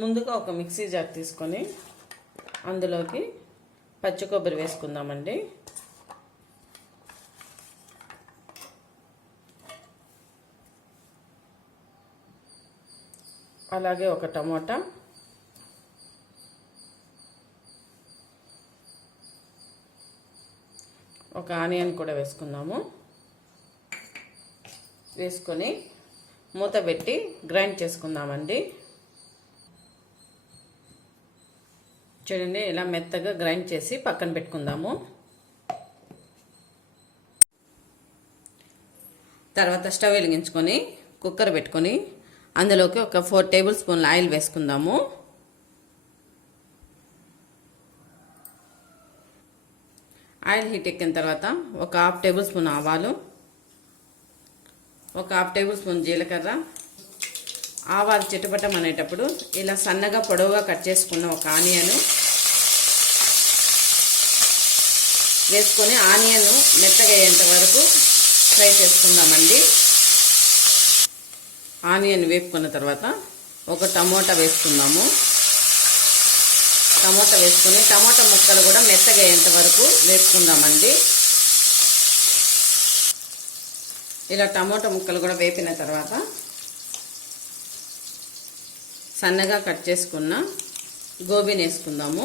ముందుగా ఒక mixie jar తీసుకొని అందులోకి పచ్చి కొబ్బరి వేసుకుందామండి. అలాగే ఒక టమోటా. ఒక ఆనియన్ కూడా వేసుకుందాము. వేసుకొని మూత పెట్టి గ్రైండ్ చేసుకుందామండి. చూడండి ఇలా మెత్తగా గ్రైండ్ చేసి పక్కన పెట్టుకుందాము. తర్వాత స్టవ్ వెలిగించుకొని కుక్కర్ పెట్టుకొని అందులోకి ఒక ఫోర్ టేబుల్ స్పూన్ల ఆయిల్ వేసుకుందాము. ఆయిల్ హీట్ ఎక్కిన తర్వాత ఒక హాఫ్ టేబుల్ స్పూన్ ఆవాలు ఒక హాఫ్ టేబుల్ స్పూన్ జీలకర్ర. ఆవాలు చిట్టుపట్టం అనేటప్పుడు ఇలా సన్నగా పొడవుగా కట్ చేసుకున్న ఒక ఆనియను వేసుకొని ఆనియన్ మెత్తగయ్యేంత వరకు ఫ్రై చేసుకుందామండి. ఆనియన్ వేపుకున్న తర్వాత ఒక టమోటా వేసుకుందాము. టమోటా వేసుకొని టమోటా ముక్కలు కూడా మెత్తగయ్యేంత వరకు వేసుకుందామండి ఇలా టమోటా ముక్కలు కూడా వేపిన తర్వాత సన్నగా కట్ చేసుకున్న గోబీని వేసుకుందాము.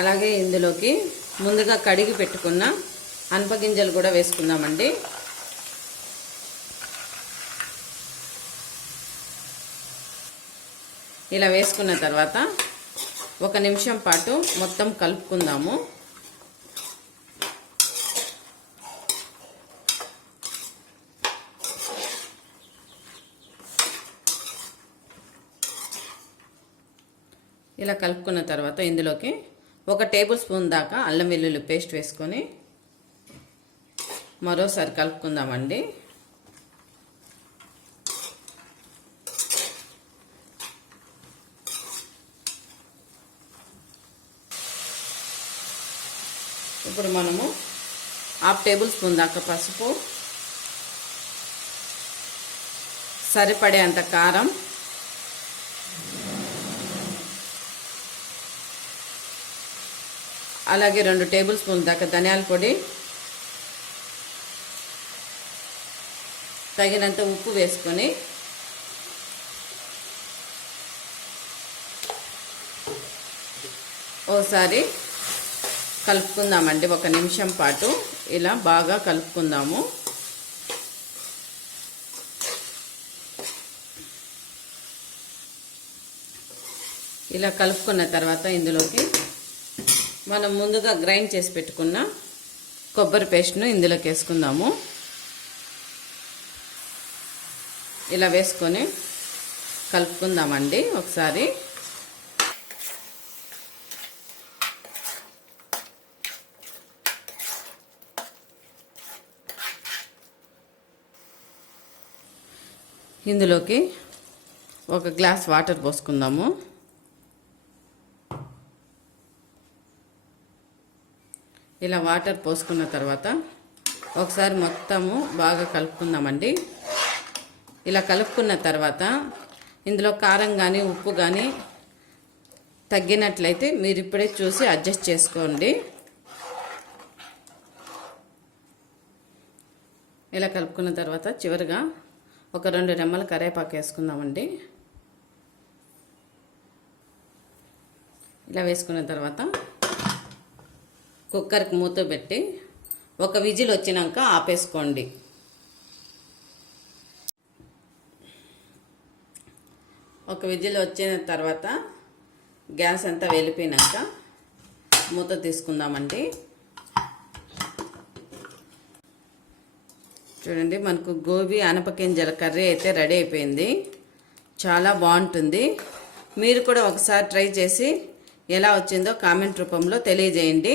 అలాగే ఇందులోకి ముందుగా కడిగి పెట్టుకున్న అనపగింజలు కూడా వేసుకుందామండి. ఇలా వేసుకున్న తర్వాత ఒక నిమిషం పాటు మొత్తం కలుపుకుందాము. ఇలా కలుపుకున్న తర్వాత ఇందులోకి ఒక టేబుల్ స్పూన్ దాకా అల్లం వెల్లుల్లి పేస్ట్ వేసుకొని మరోసారి కలుపుకుందామండి. ఇప్పుడు మనము హాఫ్ టేబుల్ స్పూన్ దాకా పసుపు సరిపడేంత కారం అలాగే రెండు టేబుల్ స్పూన్ దాకా ధనియాల పొడి తగినంత ఉప్పు వేసుకొని ఓసారి కలుపుకుందామండి. ఒక నిమిషం పాటు ఇలా బాగా కలుపుకుందాము. ఇలా కలుపుకున్న తర్వాత ఇందులోకి మనం ముందుగా గ్రైండ్ చేసి పెట్టుకున్న కొబ్బరి పేస్ట్ను ఇందులోకి వేసుకుందాము. ఇలా వేసుకొని కలుపుకుందామండి ఒకసారి. ఇందులోకి ఒక గ్లాస్ వాటర్ పోసుకుందాము. ఇలా వాటర్ పోసుకున్న తర్వాత ఒకసారి మొత్తము బాగా కలుపుకుందామండి. ఇలా కలుపుకున్న తర్వాత ఇందులో కారం కానీ ఉప్పు కానీ తగ్గినట్లయితే మీరు ఇప్పుడే చూసి అడ్జస్ట్ చేసుకోండి. ఇలా కలుపుకున్న తర్వాత చివరిగా ఒక రెండు రెమ్మల కరేపాకు వేసుకుందామండి. ఇలా వేసుకున్న తర్వాత కుక్కర్కి మూత పెట్టి ఒక విజిల్ వచ్చినాక ఆపేసుకోండి. ఒక విజిల్ వచ్చిన తర్వాత గ్యాస్ అంతా వెళ్ళిపోయినాక మూత తీసుకుందామండి. చూడండి మనకు గోబీ అనపకింజల కర్రీ అయితే రెడీ అయిపోయింది. చాలా బాగుంటుంది. మీరు కూడా ఒకసారి ట్రై చేసి ఎలా వచ్చిందో కామెంట్ రూపంలో తెలియజేయండి.